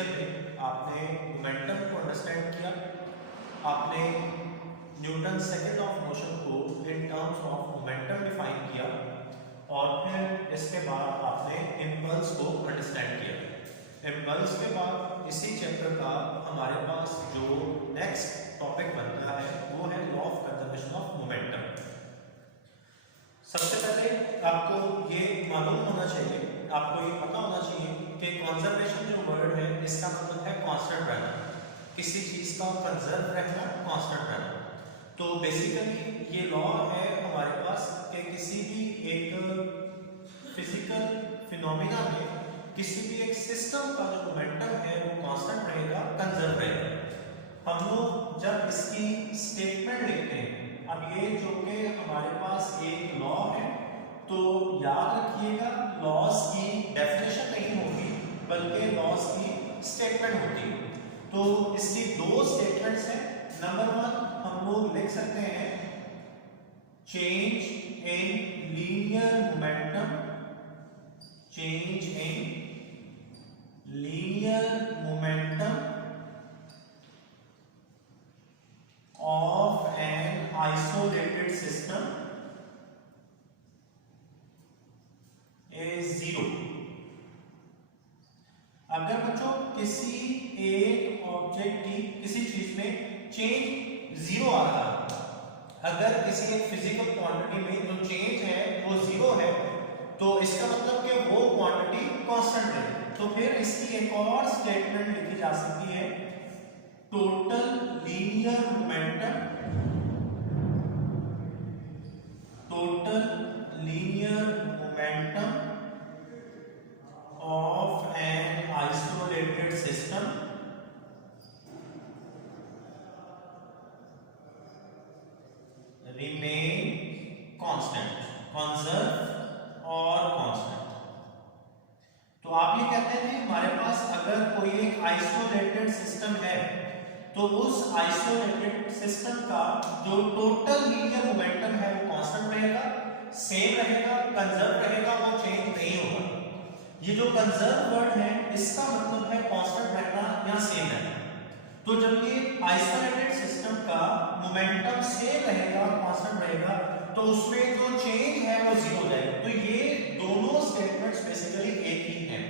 Lecture में आपने momentum को अंडरस्टैंड किया, आपने न्यूटन सेकंड ऑफ मोशन को in terms of momentum define किया और फिर इसके बाद आपने इम्पल्स को अंडरस्टैंड किया। इम्पल्स के बाद इसी चैप्टर का हमारे पास जो नेक्स्ट टॉपिक बनता है वो है law of conservation of momentum. सबसे पहले आपको ये मालूम होना चाहिए, आपको ये पता होना चाहिए कि कंजर्वेशन जो वर्ड है इसका मतलब है कांस्टेंट रहना, किसी चीज का कंजर्व रहना, कांस्टेंट रहना। तो बेसिकली ये लॉ है हमारे पास कि किसी भी एक फिजिकल फिनोमिना में किसी भी एक सिस्टम का जो मोमेंटम है वो कांस्टेंट रहेगा, कंजर्व रहेगा। हम लोग जब इसकी स्टेटमेंट लिखते हैं, अब ये जो कि हमारे पास एक लॉ है, तो याद रखिएगा लॉस की डेफिनेशन नहीं होगी बल्कि लॉस की स्टेटमेंट होती है। तो इसकी दो स्टेटमेंट्स हैं। नंबर वन हम लोग लिख सकते हैं change in linear momentum, change in linear momentum of an isolated system is zero। अगर बच्चों किसी एक ऑब्जेक्ट की किसी चीज में चेंज जीरो आ रहा है, अगर किसी एक फिजिकल क्वांटिटी में जो चेंज है वो जीरो है, तो इसका मतलब कि वो क्वांटिटी कांस्टेंट है। तो फिर इसकी एक और स्टेटमेंट लिखी जा सकती है total linear momentum, total linear momentum of an isolated system remain constant, conserve और कांस्टेंट। तो आप ये कहते हैं कि हमारे पास अगर कोई एक आइसोलेटेड सिस्टम है तो उस आइसोलेटेड सिस्टम का जो टोटल लीनियर मोमेंटम है वो कांस्टेंट रहेगा, सेम रहेगा, कंजर्व रहेगा, वो चेंज नहीं होगा। ये जो कंजर्व वर्ड है इसका मतलब है कांस्टेंट रहना या सेम रहना। तो जब ये आइसोलेटेड सिस्टम का मोमेंटम सेम रहेगा, कांस्टेंट रहेगा, तो उसमें जो चेंज है वो जीरो हो जाएगा। तो ये दोनों स्टेटमेंट्स बेसिकली एक ही हैं।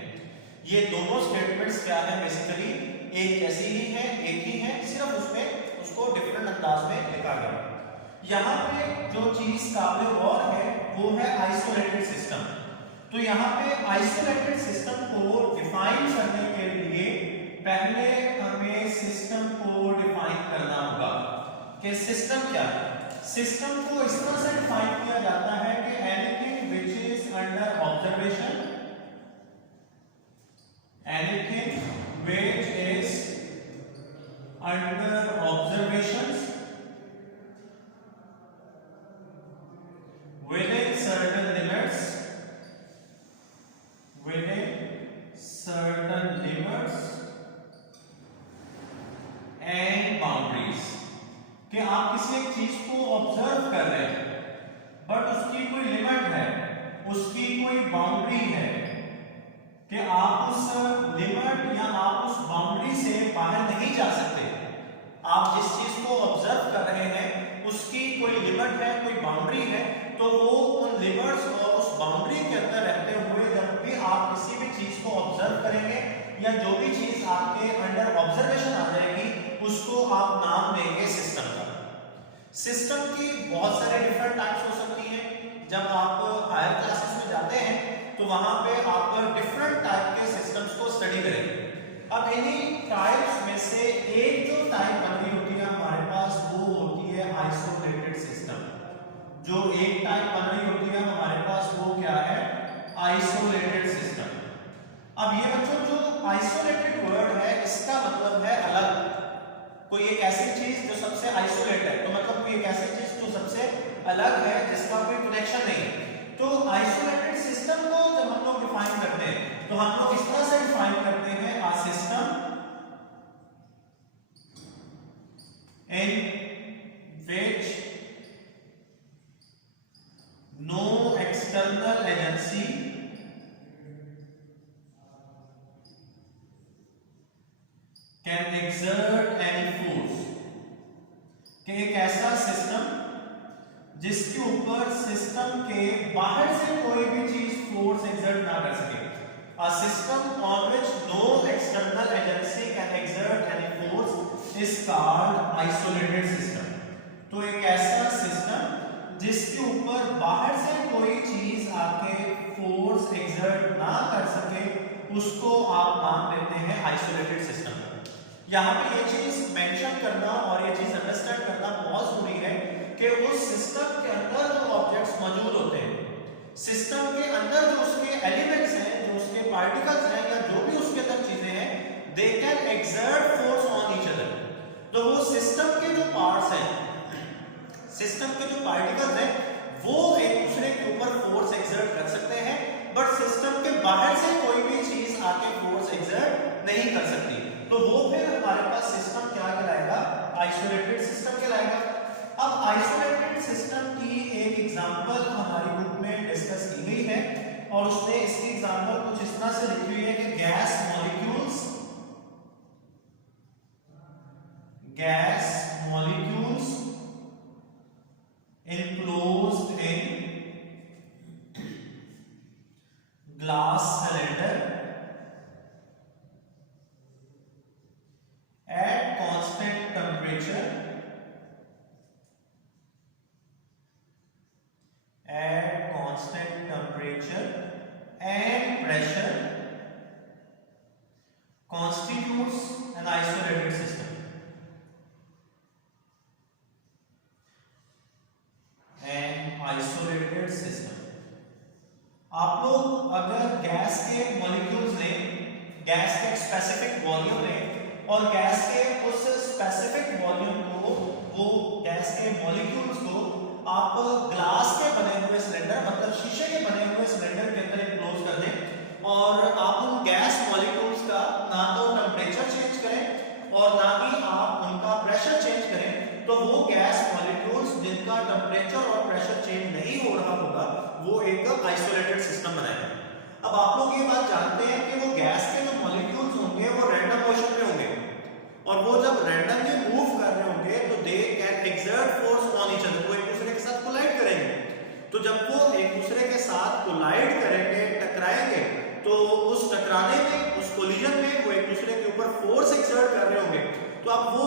ये दोनों स्टेटमेंट्स क्या है, बेसिकली एक जैसी ही है, एक ही है, सिर्फ उसमें उसको डिफरेंट अंदाज में लिखा गया। यहाँ पे जो चीज काबिल गौर है वो है आइसोलेटेड सिस्टम। तो यहाँ पे आइसोलेटेड सिस्टम को डिफाइन करने के लिए पहले हमें सिस्टम को डिफाइन करना होगा कि सिस्टम क्या है। सिस्टम को इस तरह से डिफाइन किया जाता है कि anything which is under observation, anything which is under observations within certain limits, within certain limits and boundaries। कि आप किसी एक चीज को ऑब्जर्व कर रहे हैं बट उसकी कोई लिमिट है, उसकी कोई बाउंड्री है कि आप उस लिमिट या आप उस बाउंड्री से बाहर नहीं जा सकते। आप जिस चीज को ऑब्जर्व कर रहे हैं उसकी कोई लिमिट है, कोई बाउंड्री है, तो वो उन लिमिट्स और उस बाउंड्री के अंदर रहते हुए जब भी आप किसी भी चीज को ऑब्जर्व करेंगे या जो भी चीज आपके अंडर ऑब्जर्वेशन आ जाएगी उसको आप नाम देंगे सिस्टम का। सिस्टम की बहुत सारे डिफरेंट टाइप्स हो सकती हैं। जब आप हायर क्लासेस में जाते हैं तो वहां पे आप डिफरेंट टाइप के सिस्टम्स को स्टडी करेंगे। अब इन्हीं टाइप्स में से एक जो टाइप बन रही होती है हमारे पास वो होती है आइसोलेटेड सिस्टम। जो एक टाइप बन रही होती है हमारे पास वो क्या है, आइसोलेटेड सिस्टम। अब ये बच्चों जो आइसोलेटेड वर्ड है इसका मतलब है अलग। कोई एक ऐसी चीज जो सबसे आइसोलेट है, तो मतलब कोई एक ऐसी चीज जो सबसे अलग है जिसका कोई कनेक्शन नहीं है। तो आइसोलेटेड सिस्टम को जब हम लोग डिफाइन करते हैं तो हम लोग इस तरह से डिफाइन करते हैं a system in which no external agency कि एक ऐसा सिस्टम जिसके ऊपर सिस्टम के बाहर से कोई भी चीज फोर्स एक्सर्ट ना कर सके। A system on which no external agency can exert any force is called isolated system। तो एक ऐसा सिस्टम जिसके ऊपर बाहर से कोई चीज आके फोर्स एक्सर्ट ना कर सके उसको आप नाम देते हैं आइसोलेटेड सिस्टम। यहाँ पे ये चीज मेंशन करना और ये चीज अंडरस्टैंड करना बहुत जरूरी है कि उस सिस्टम के अंदर जो ऑब्जेक्ट्स मौजूद होते हैं, सिस्टम के अंदर जो उसके एलिमेंट्स हैं, जो उसके पार्टिकल्स हैं या जो भी उसके अंदर चीजें हैं, they can exert force on each other. तो वो सिस्टम के जो पार्ट्स हैं, सिस्टम के जो पार्टिकल्स हैं, वो एक दूसरे के ऊपर फोर्स एक्सर्ट कर सकते हैं, बट सिस्टम के बाहर से कोई भी चीज आके फोर्स एक्सर्ट नहीं कर सकती। तो वो फिर हमारे पास सिस्टम क्या कहलाएगा? आइसोलेटेड सिस्टम कहलाएगा। अब आइसोलेटेड सिस्टम की एक एग्जांपल हमारी बुक में डिस्कस की गई है और उसने इसकी एग्जांपल कुछ इस तरह से लिखी हुई है कि gas molecules enclosed in glass cylinder at constant temperature and pressure constitutes an isolated system। Isolated system. आप लोग अगर गैस के मॉलिक्यूल्स लें, गैस के स्पेसिफिक वॉल्यूम लें और गैस के उस स्पेसिफिक वॉल्यूम को, वो गैस के मॉलिक्यूल्स को आप ग्लास के बने हुए सिलेंडर, मतलब शीशे के बने हुए सिलेंडर के अंदर क्लोज कर दें और आप उन गैस मॉलिक्यूल्स का ना तो टेम्परेचर चेंज करें और ना ही आप उनका प्रेशर चेंज करें, तो वो गैस मॉलिक्यूल्स जिनका टेम्परेचर और प्रेशर चेंज नहीं हो रहा होगा वो एक आइसोलेटेड सिस्टम बनाएगा। अब आप लोग ये बात जानते हैं कि वो गैस के जो मॉलिक्यूल्स होंगे वो रैंडम मोशन में होंगे और वो जब रैंडमली मूव कर रहे होंगे तो they can exert force on each other, वो एक दूसरे के साथ कोलाइड करेंगे। तो जब वो एक दूसरे के साथ कोलाइड करेंगे, टकराएंगे, तो उस टकराने में, उस कोलिजन में वो एक दूसरे के ऊपर फोर्स एक्सर्ट कर रहे होंगे। तो अब वो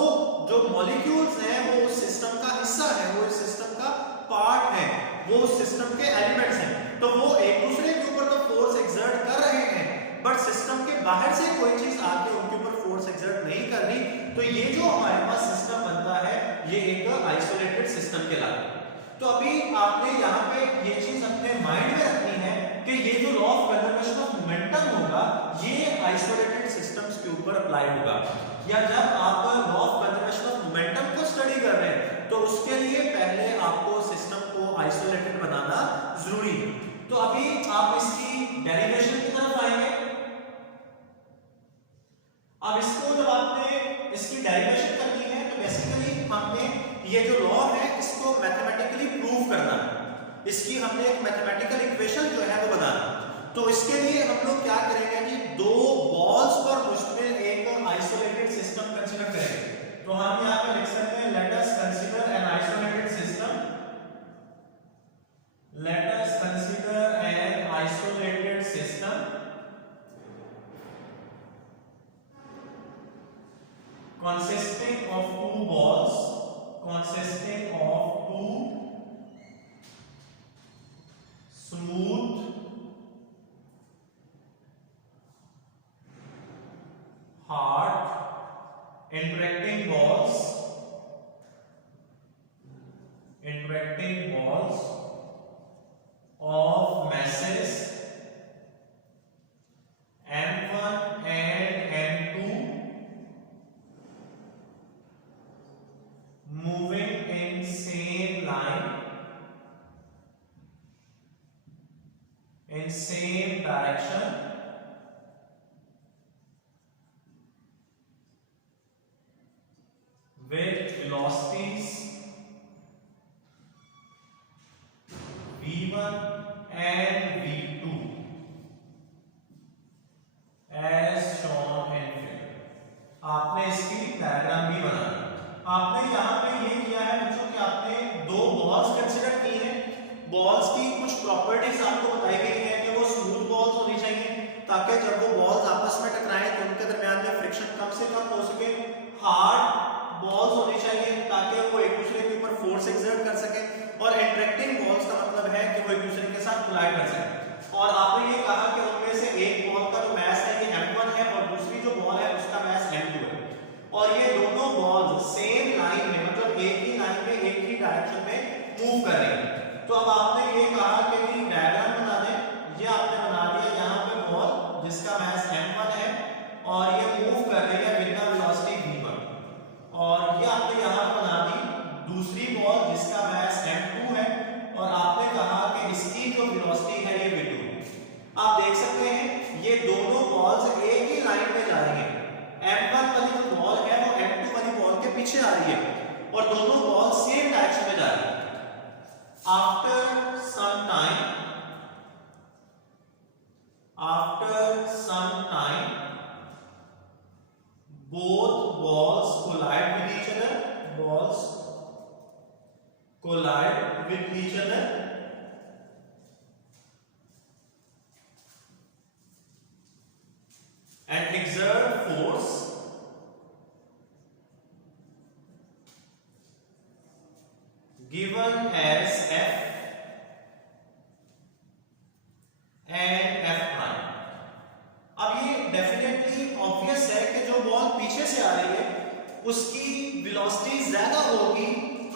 जो मॉलिक्यूल्स हैं वो उस सिस्टम का हिस्सा है, वो इस सिस्टम का पार्ट है, वो उस सिस्टम के एलिमेंट्स हैं। तो वो एक दूसरे के ऊपर तो फोर्स एक्सर्ट कर रहे हैं, बट सिस्टम के बाहर से कोई चीज आके उनके ऊपर फोर्स एक्सर्ट नहीं कर रही। तो ये जो हमारे पास सिस्टम बनता है ये एक आइसोलेटेड सिस्टम कहलाता है। तो अभी आपने यहाँ पे ये चीज अपने माइंड में रखनी है कि ये जो law of conservation of momentum होगा ये आइसोलेटेड सिस्टम्स के ऊपर अप्लाई होगा। या जब आप law of conservation of momentum को स्टडी कर रहे हैं तो उसके लिए पहले आपको सिस्टम को आइसोलेटेड बनाना जरूरी है। तो अभी आप इसकी डेरिवेशन की तरफ आएंगे। अब इसको जब आपने इसकी डेरिवेशन करनी है तो बेसिकली हमने ये जो लॉ है इसको मैथमेटिकली प्रूव करना है। इसकी हमने एक मैथमेटिकल इक्वेशन जो है वो बनाना। तो इसके लिए हम लोग क्या करेंगे कि दो बॉल्स पर मुश्तमिल एक आइसोलेटेड सिस्टम कंसीडर करेंगे। तो हम यहाँ पे लिख सकते हैं let us consider an isolated system, let us consider an isolated system consisting of two balls, consisting of two smooth hard interacting balls of masses m1 and m2 moving in same line in same direction with velocities v1 and v2 as shown in figure। आपने इसकी diagram भी बनाना। आपने यहाँ पे ये किया है properties आपको बताई गई है कि वो स्मूथ बॉल्स होनी चाहिए ताकि जब वो बॉल्स आपस में टकराएं तो उनके दरमियान में फ्रिक्शन कम से कम हो सके। हार्ड बॉल्स होनी चाहिए ताकि वो एक दूसरे के ऊपर फोर्स एक्सर्ट कर सके, और इंटरेक्टिंग बॉल्स का मतलब है कि वो एक दूसरे के साथ कोलाइड कर सके। और आपने ये कहा कि उनमें से एक बॉल का जो मास है ये m1 है और दूसरी जो बॉल है उसका मास m2 है, और ये दोनों बॉल्स सेम लाइन में मतलब एक ही लाइन में एक ही डायरेक्शन में मूव कर रही है। तो अब आपने ये कहा कि डायग्राम बना दें, ये आपने बना दिया यहाँ पे बॉल जिसका मास m1 है और ये मूव कर रही है विद द वेलोसिटी v1, और ये आपने यहाँ बना दी दूसरी बॉल जिसका मास m2 है और आपने कहा कि इसकी जो वेलोसिटी है ये v2। आप देख सकते हैं ये दोनों बॉल्स एक ही लाइन में जा रही हैं। m1 वाली जो बॉल है वो m2 वाली बॉल के पीछे आ रही है और दोनों बॉल सेम डायरेक्शन में जा रही है। After some time both balls collide with each other, and exert force given as F and F prime। अब ये डेफिनेटली ऑब्वियस है कि जो बॉल पीछे से आ रही है उसकी वेलोसिटी ज्यादा होगी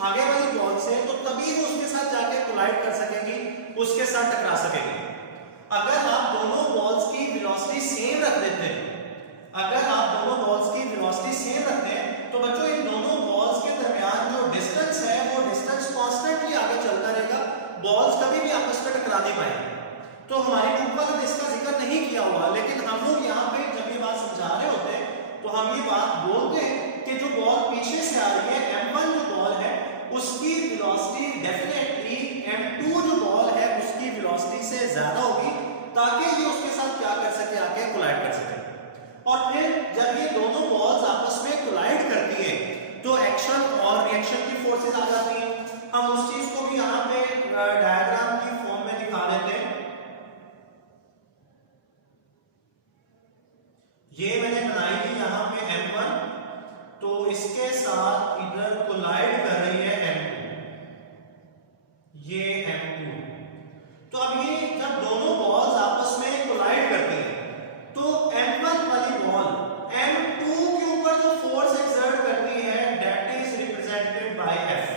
आगे वाली बॉल से, तो तभी वो उसके साथ जाके कोलाइड कर सकेगी, उसके साथ टकरा सकेगी। अगर आप दोनों बॉल्स की वेलोसिटी सेम रख देते हैं, तो बच्चों इन दोनों बॉल्स के दरमियान जो डिस्टेंस है वो डिस्टेंस कांस्टेंटली आगे चलता रहेगा, बॉल्स कभी भी आपस में टकरा नहीं पाएंगे। तो हमारी बुक वालों ने इसका जिक्र नहीं किया हुआ, लेकिन हम लोग यहाँ पे जब ये बात समझा रहे होते हैं तो हम ये बात बोलते हैं कि जो बॉल पीछे से आ रही है m1 जो बॉल है उसकी वेलोसिटी डेफिनेटली m2 जो बॉल है उसकी वेलोसिटी से ज्यादा होगी ताकि ये उसके साथ क्या कर सके, आके कोलाइड कर सके। और फिर जब ये दोनों बॉल्स आपस में कोलाइड करती है तो एक्शन और रिएक्शन की फोर्सेस आ जाती हैं। हम उस चीज को भी यहाँ पे डायग्राम की फॉर्म में दिखा देते हैं। ये मैंने बनाई थी यहाँ पे m1, तो इसके साथ इधर कोलाइड कर रही है m2, ये m2। तो अब ये जब दोनों बॉल्स आपस में कोलाइड करती हैं तो m1 वाली बॉल m2 के ऊपर जो फोर्स एक्सर्ट करती है that is represented by F।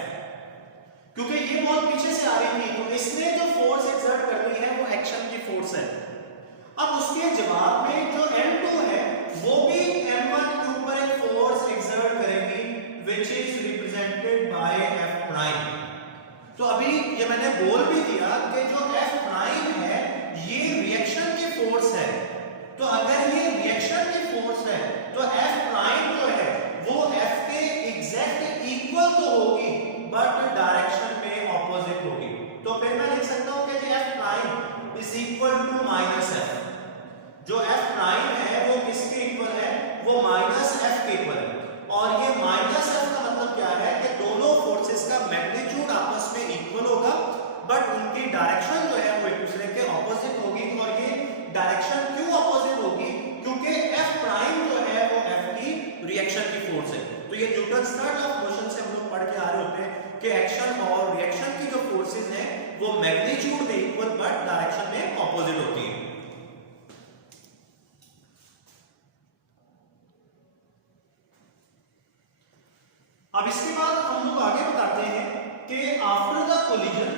क्योंकि ये बॉल पीछे से आ रही थी तो इसने जो फोर्स एक्सर्ट करनी है वो एक्शन की फोर्स है। अब उसके जवाब में जो m2 है वो भी m1 के ऊपर एक फोर्स एक्सर्ट करेगी which is represented by F prime। तो अभी ये मैंने बोल भी दिया कि जो F prime है ये रिएक्शन की फोर्स है, तो अगर ये रिएक्शन की फोर्स है तो F prime जो है वो F के एग्जैक्ट इक्वल तो होगी बट डायरेक्शन में ऑपोजिट होगी। तो फिर मैं लिख सकता हूं कि F prime is equal to minus F। जो F प्राइम है वो किसके इक्वल है, वो माइनस F के इक्वल है। और ये माइनस F का मतलब क्या है कि दोनों फोर्सेस का मैग्नीट्यूड आपस में इक्वल होगा बट उनकी डायरेक्शन जो है वो एक दूसरे के ऑपोजिट होगी। और ये डायरेक्शन क्यों ऑपोजिट होगी, क्योंकि F प्राइम जो है वो F की रिएक्शन की फोर्स है। तो ये Newton's third law of motion से हम लोग पढ़ के आ रहे होते हैं कि एक्शन और रिएक्शन की जो फोर्सेस हैं वो मैग्नीट्यूड में इक्वल बट डायरेक्शन में ऑपोजिट होती है। अब इसके बाद हम लोग आगे बताते हैं कि आफ्टर द कोलिजन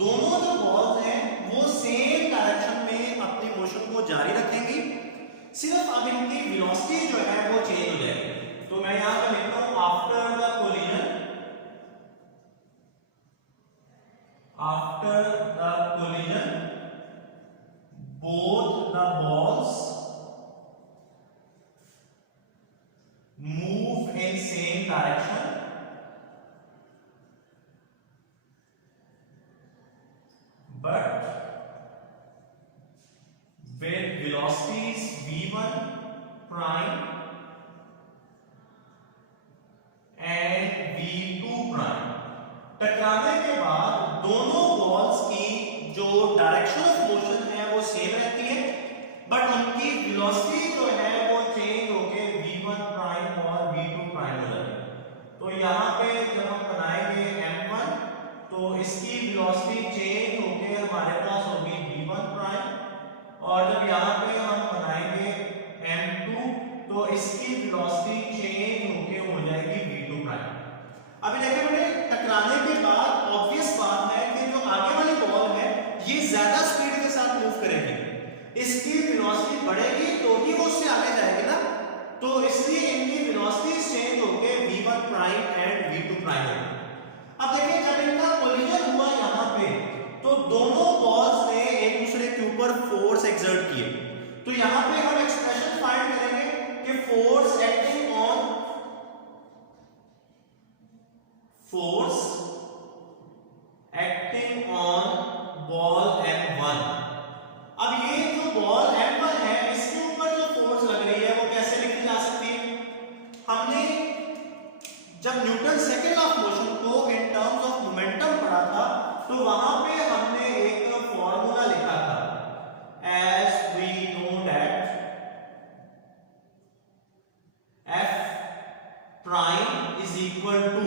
दोनों जो बॉल्स हैं वो सेम डायरेक्शन में अपनी मोशन को जारी रखेंगी, सिर्फ अब इनकी वेलोसिटी जो है वो चेंज हो जाएगी। तो मैं यहां पर लिखता हूं after the collision both the balls move in same direction but with velocities v1 prime and v2 prime। टकराने के बाद दोनों बॉल्स की जो डायरेक्शन ऑफ मोशन है वो सेम रहती है, बट उनकी वेलोसिटी जो है वो चेंज होके v1 प्राइम और v2 प्राइम हो जाती है। तो यहाँ पे जब हम बनाएंगे m1 तो इसकी वेलोसिटी चेंज होके हमारे पास होगी v1 प्राइम, और जब यहाँ पे हम बनाएंगे m2 तो इसकी वेलोसिटी चेंज होके हो जाएगी v2 प्राइम। अभी देखिए बेटे, टकराने के बाद ऑब्वियस बात है कि जो आगे वाली बॉल है ये ज्यादा स्पीड के साथ मूव करेगी, इसकी वेलोसिटी बढ़ेगी तो ही वो उससे आगे जाएगी ना, तो इसलिए इनकी वेलोसिटी चेंज होके v1 prime and v2 prime होगी। अब देखिए जब इनका कोलिजन हुआ यहाँ पे तो दोनों बॉल्स ने एक दूसरे के ऊपर फोर्स एक्सर्ट किए, तो यहाँ पे हम एक्सप्रेशन फाइंड करेंगे कि force acting on ball m1। अब ये जो बॉल m1 है इसके ऊपर जो फोर्स लग रही है वो कैसे लिखी जा सकती है? हमने जब Newton second law of motion को इन टर्म्स ऑफ मोमेंटम पढ़ा था तो वहां पे हमने एक फॉर्मूला लिखा था, as we know that F prime is equal to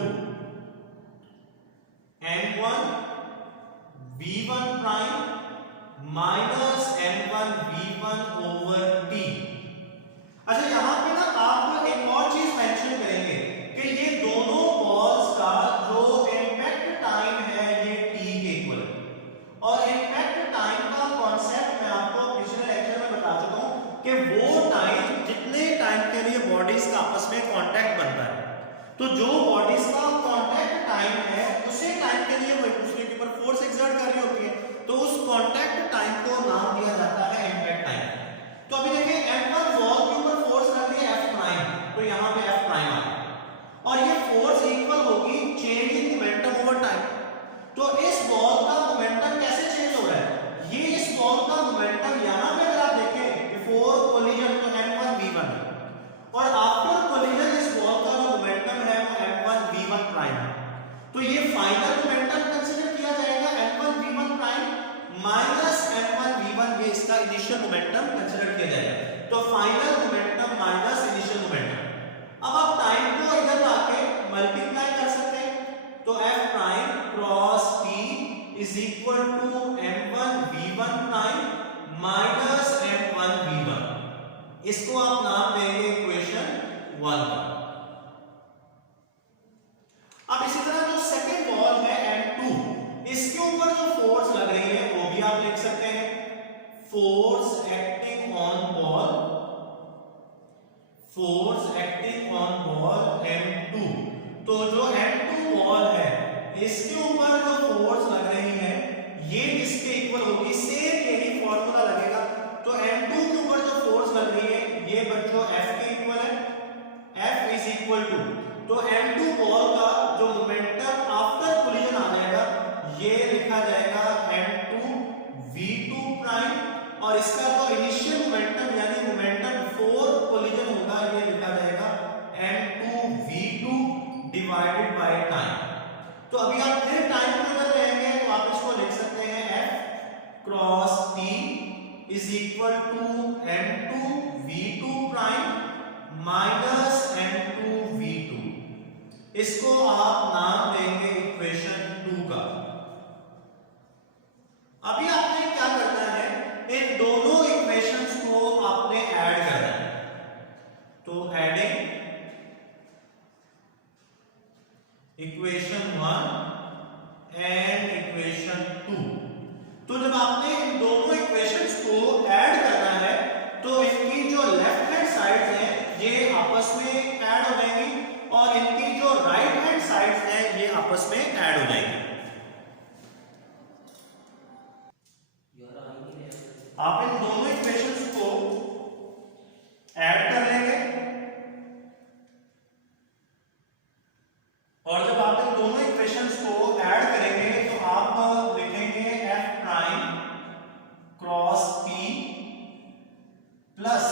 m1 v1 prime minus m1 v1 over t। अच्छा यहां पे ना आप एक और चीज मेंशन करेंगे कि ये दोनों बॉल्स का जो इंपैक्ट टाइम है ये t के इक्वल है, और इंपैक्ट टाइम का कॉन्सेप्ट मैं आपको पिछले लेक्चर में बता चुका हूं कि वो टाइम जितने टाइम के लिए बॉडीज का आपस में कांटेक्ट बनता है, तो जो बॉडीज का कांटेक्ट टाइम है उसी टाइम के लिए वो एक दूसरे के ऊपर फोर्स एक्सर्ट कर रही होती है, तो उस कांटेक्ट टाइम को नाम दिया जाता है इंपैक्ट टाइम। तो अभी देखिए m1 बॉल के ऊपर फोर्स कर रही है F प्राइम, तो यहां पे F प्राइम आ गया, और ये फोर्स इक्वल होगी change in momentum over time. तो इस बॉल का मोमेंटम कैसे चेंज हो रहा है? ये इस बॉल का मोमेंटम यहां पे अगर आप देखें बिफोर कोलिजन तो m1 v1 है, और आफ्टर कोलिजन इस बॉल का जो मोमेंटम है वो m1 v1 प्राइम है, तो ये फाइनल मोमेंटम कंसीडर किया जाएगा m1 v1 prime minus m1 v1, ये इसका इनिशियल मोमेंटम कंसीडर किया जाएगा, तो final momentum minus initial momentum. अब आप टाइम को इधर लाके मल्टीप्लाई कर सकते हैं, तो f prime cross t is equal to m1 v1 prime minus m1 v1, इसको आप नाम देंगे इक्वेशन 1 का। अब इसी तरह जो सेकंड बॉल है m2, इसके ऊपर जो फोर्स लग रही है वो भी आप लिख सकते हैं, force acting on ball m2। तो जो m2 बॉल है इसके ऊपर जो फोर्स लग रही है ये किसके इक्वल होगी? सेम यही फॉर्मूला लगेगा, तो m2 के ऊपर जो फोर्स लग रही है ये बच्चों F के इक्वल है, F इज इक्वल टू, तो m2 बॉल का जो मोमेंटम आफ्टर कोलिजन आ जाएगा ये लिखा जाएगा m2 v2 प्राइम, और इसका जो इनिशियल मोमेंटम यानी मोमेंटम बिफोर कोलिजन होगा ये लिखा जाएगा m2 v2 divided by time. तो अभी आप फिर टाइम को इधर लेंगे तो आप इसको लिख सकते हैं F cross t is equal to m2 v2 prime minus m2 v2, इसको आप नाम देंगे इक्वेशन 2 का। अभी आपने क्या करना है, इन दोनों इक्वेशंस को आपने ऐड करना है, तो एडिंग इक्वेशन 1 एंड इक्वेशन 2, तो जब आपने इन दोनों इक्वेशंस को ऐड करना है तो इनकी जो लेफ्ट हैंड साइड्स हैं ये आपस में ऐड हो जाएंगी, और इनकी जो राइट हैंड साइड्स हैं ये आपस में ऐड हो जाएंगी। आप इन दोनों इक्वेशंस को ऐड कर लेंगे, और जब आप इन दोनों इक्वेशंस को ऐड करेंगे तो आप लिखेंगे F prime cross P plus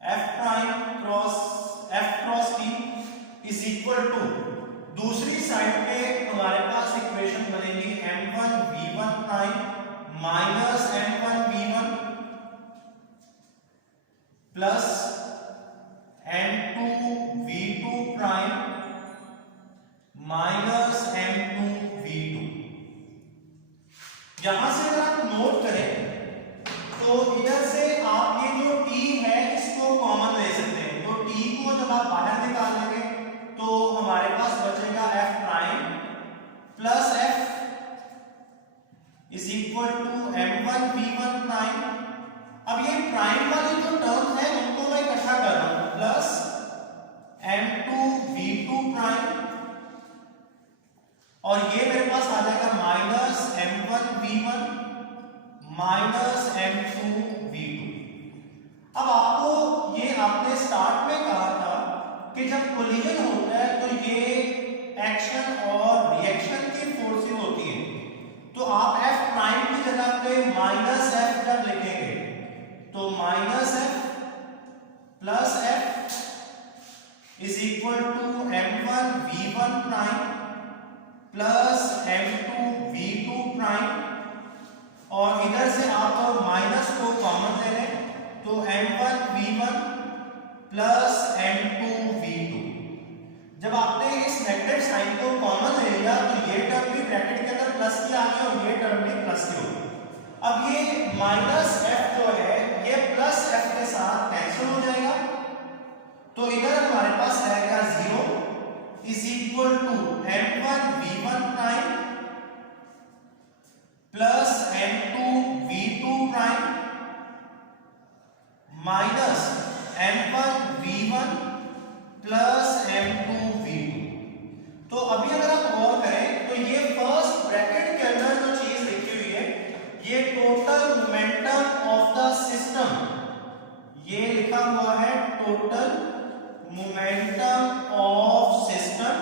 F cross T is equal to, दूसरी साइड पे हमारे पास इक्वेशन बनेगी m1v1 prime minus m1v1 plus m2v2 prime minus m2v2। यहां से अगर आप नोट करें तो इधर से आप ये जो t है इसको कॉमन ले सकते हैं। तो t को जब आप बाहर निकालेंगे तो हमारे पास बचेगा f prime plus f is equal to m1v1 prime. अब ये प्राइम वाली जो टर्म है उनको मैं इकट्ठा कर रहा हूं, प्लस m2v2 प्राइम और ये मेरे पास आ जाएगा माइनस m1v1 माइनस m2v2। अब आपको ये आपने स्टार्ट में कहा था कि जब कोलिजन होता है तो ये एक्शन और रिएक्शन की फोर्सेस होती है। तो आप f प्राइम की जगह पे माइनस f जब लिखेंगे तो minus f plus f is equal to m1v1 prime plus m2v2 prime और इधर से आप माइनस को कॉमन ले लें तो m1v1 प्लस m2v2। जब आपने इस नेगेटिव साइन को कॉमन ले लिया तो ये टर्म भी ब्रैकेट के अंदर प्लस की आ गई और ये टर्म भी प्लस की हो गई। अब ये माइनस f जो है ये प्लस f के साथ कैंसिल हो जाएगा तो इधर हमारे पास रहेगा 0 is equal to m1v1 prime plus m2v2 prime minus m1v1 plus m2v2। तो अभी अगर आप गौर करें तो ये फर्स्ट ब्रैकेट के अंदर जो चीज लिखी हुई है ये total momentum of the system, ये लिखा हुआ है total momentum of system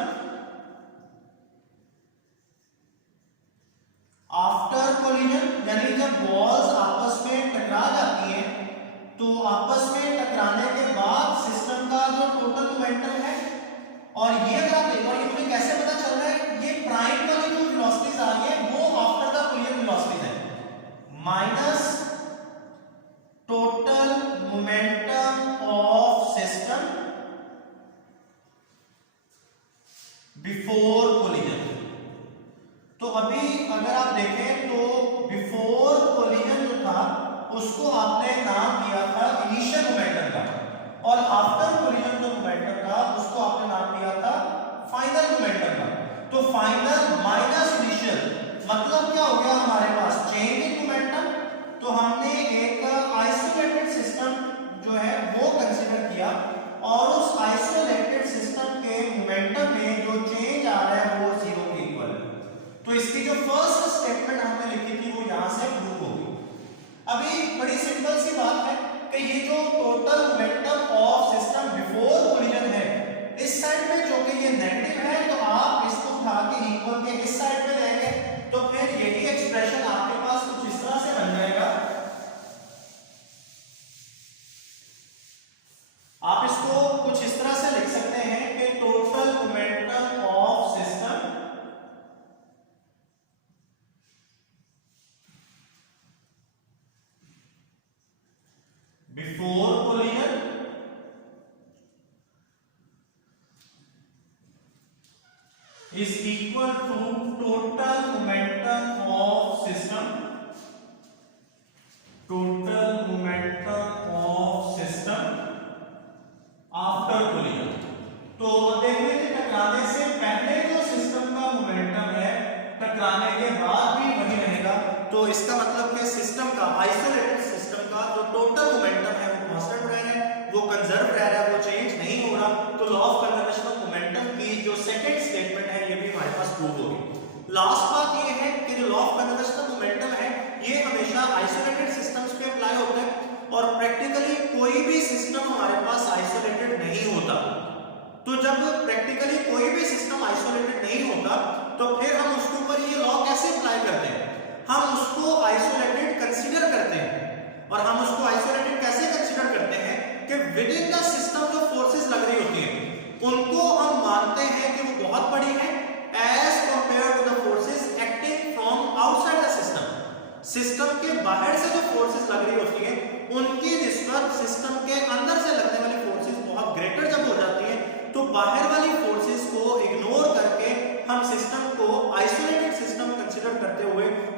after collision. यानी जब बॉल्स आपस में टकरा जाती हैं तो आपस में टकराने के बाद सिस्टम का जो टोटल मोमेंटम है, और ये अगर आप देखो ये मुझे कैसे पता चल रहा है, ये प्राइम वाली जो वेलोसिटीज आ रही है वो आफ्टर द कोलिजन वेलोसिटीज है minus total momentum of system before collision. तो अभी अगर आप देखें तो बिफोर कोलिजन जो था उसको आपने नाम दिया था इनिशियल मोमेंटम का, और आफ्टर कोलिजन जो मोमेंटम था उसको आपने नाम दिया था फाइनल मोमेंटम का। तो फाइनल माइनस इनिशियल मतलब क्या हो गया, हमारे पास चेंज इन मोमेंटम। तो हमने एक आइसोलेटेड सिस्टम जो है वो कंसीडर किया और उस आइसोलेटेड सिस्टम के मोमेंटम में जो चेंज आ रहा है वो 0 के इक्वल है। तो इसकी जो फर्स्ट स्टेटमेंट हमने लिखी थी वो यहां से प्रूव हो गई। अभी बड़ी सिंपल सी बात है कि ये जो total momentum of system before collision है इस साइड में जो कि ये नेगेटिव है तो आप इसको उठा के इक्वल के इस साइड पे लेंगे तो फिर यही एक्सप्रेशन आपके पास कुछ इस तरह से बन जाएगा। आप इसको कुछ इस तरह से लिख सकते हैं कि total momentum of system before collision is equal to total momentum of system after collision। तो देख लीजिए टकराने से पहले जो सिस्टम का मोमेंटम है टकराने के बाद भी वही रहेगा। तो इसका मतलब कि सिस्टम का आइसोलेटेड सिस्टम का जो टोटल मोमेंटम है वो कांस्टेंट रह रहा है, वो कंजर्व रह रहा है, वो चेंज नहीं हो रहा। तो law of conservation of momentum की जो सेकंड स्टेटमेंट है ये भी हमारे पास प्रूव होगी। लास्ट बात ये है कि जो law of conservation of momentum है ये हमेशा आइसोलेटेड सिस्टम्स पे अप्लाई होता है और प्रैक्टिकली कोई भी सिस्टम हमारे पास आइसोलेटेड नहीं होता। तो जब प्रैक्टिकली कोई भी सिस्टम आइसोलेटेड नहीं होता तो फिर हम उसके ऊपर ये लॉ कैसे अप्लाई करते हैं, हम उसको आइसोलेटेड कंसीडर करते हैं। और हम उसको आइसोलेटेड कैसे कंसीडर करते हैं कि विद इन द सिस्टम जो फोर्सेस लग रही होती हैं उनको हम मानते हैं कि वो बहुत बड़ी है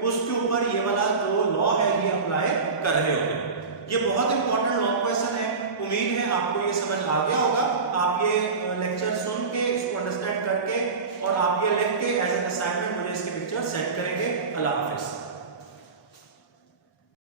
उसके ऊपर ये वाला जो लॉ है ये अप्लाई कर रहे होते हैं। ये बहुत इंपॉर्टेंट लॉन्ग क्वेश्चन है। उम्मीद है आपको ये समझ आ गया होगा। आप ये लेक्चर सुन के इसको अंडरस्टैंड करके और आप ये लिख के एज एन असाइनमेंट मुझे इसके पिक्चर सेंड करेंगे। अल्लाह हाफिज।